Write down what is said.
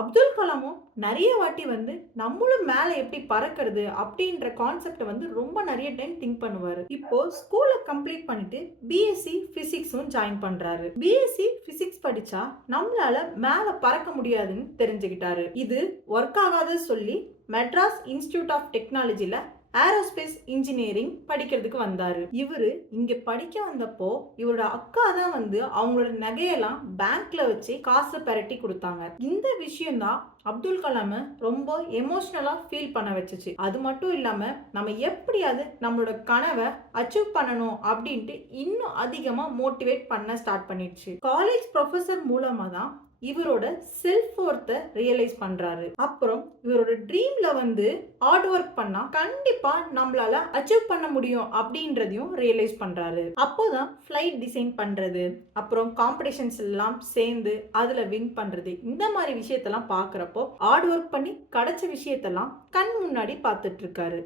அப்துல் கலாமும் நிறைய வாட்டி நம்மளும் மேல எப்படி பறக்கிறது அப்படின்ற கான்செப்ட ரொம்ப நிறைய டைம் திங்க் பண்ணுவாரு. இப்போ ஸ்கூல கம்ப்ளீட் பண்ணிட்டு பிஎஸ்சி பிசிக்ஸும் ஜாயின் பண்றாரு. பிஎஸ்சி பிசிக்ஸ் படிச்சா நம்மளால மேல பறக்க முடியாதுன்னு தெரிஞ்சுக்கிட்டாரு. இது ஒர்க் ஆகாத சொல்லி Madras institute of டெக்னாலஜில aerospace engineering படிக்கிறதுக்கு வந்தாரு. இவரு இங்க படிக்க வந்தப்போ இவரோட அக்கா தான் அவங்களோட நகையெல்லாம் பேங்க்ல வச்சு காசு பெரட்டி கொடுத்தாங்க. இந்த விஷயம் தான் அப்துல் கலாம் ரொம்ப எமோஷனலா ஃபீல் பண்ண வச்சுச்சு. அது மட்டும் இல்லாம நம்ம எப்படியாவது நம்மளோட கனவை அச்சீவ் பண்ணணும் அப்படின்ட்டு இன்னும் அதிகமா மோட்டிவேட் பண்ண ஸ்டார்ட் பண்ணிடுச்சு. காலேஜ் ப்ரொஃபசர் மூலமா தான் இவரோட செல்ஃப் ஒர்த்தை ரியலைஸ் பண்றாரு. அப்புறம் இவரோட ட்ரீம்ல ஹார்ட் ஒர்க் பண்ணா கண்டிப்பா நம்மளால அச்சீவ் பண்ண முடியும் அப்படின்றதையும் ரியலைஸ் பண்றாரு. அப்போதான் ஃபிளைட் டிசைன் பண்றது, அப்புறம் காம்படிஷன்ஸ் எல்லாம் சேர்ந்து அதுல வின் பண்றது, இந்த மாதிரி விஷயத்தெல்லாம் பாக்குறப்போ ஹார்ட் ஒர்க் பண்ணி கிடைச்ச விஷயத்தெல்லாம் கண் முன்னாடி பார்த்துட்டு இருக்காரு.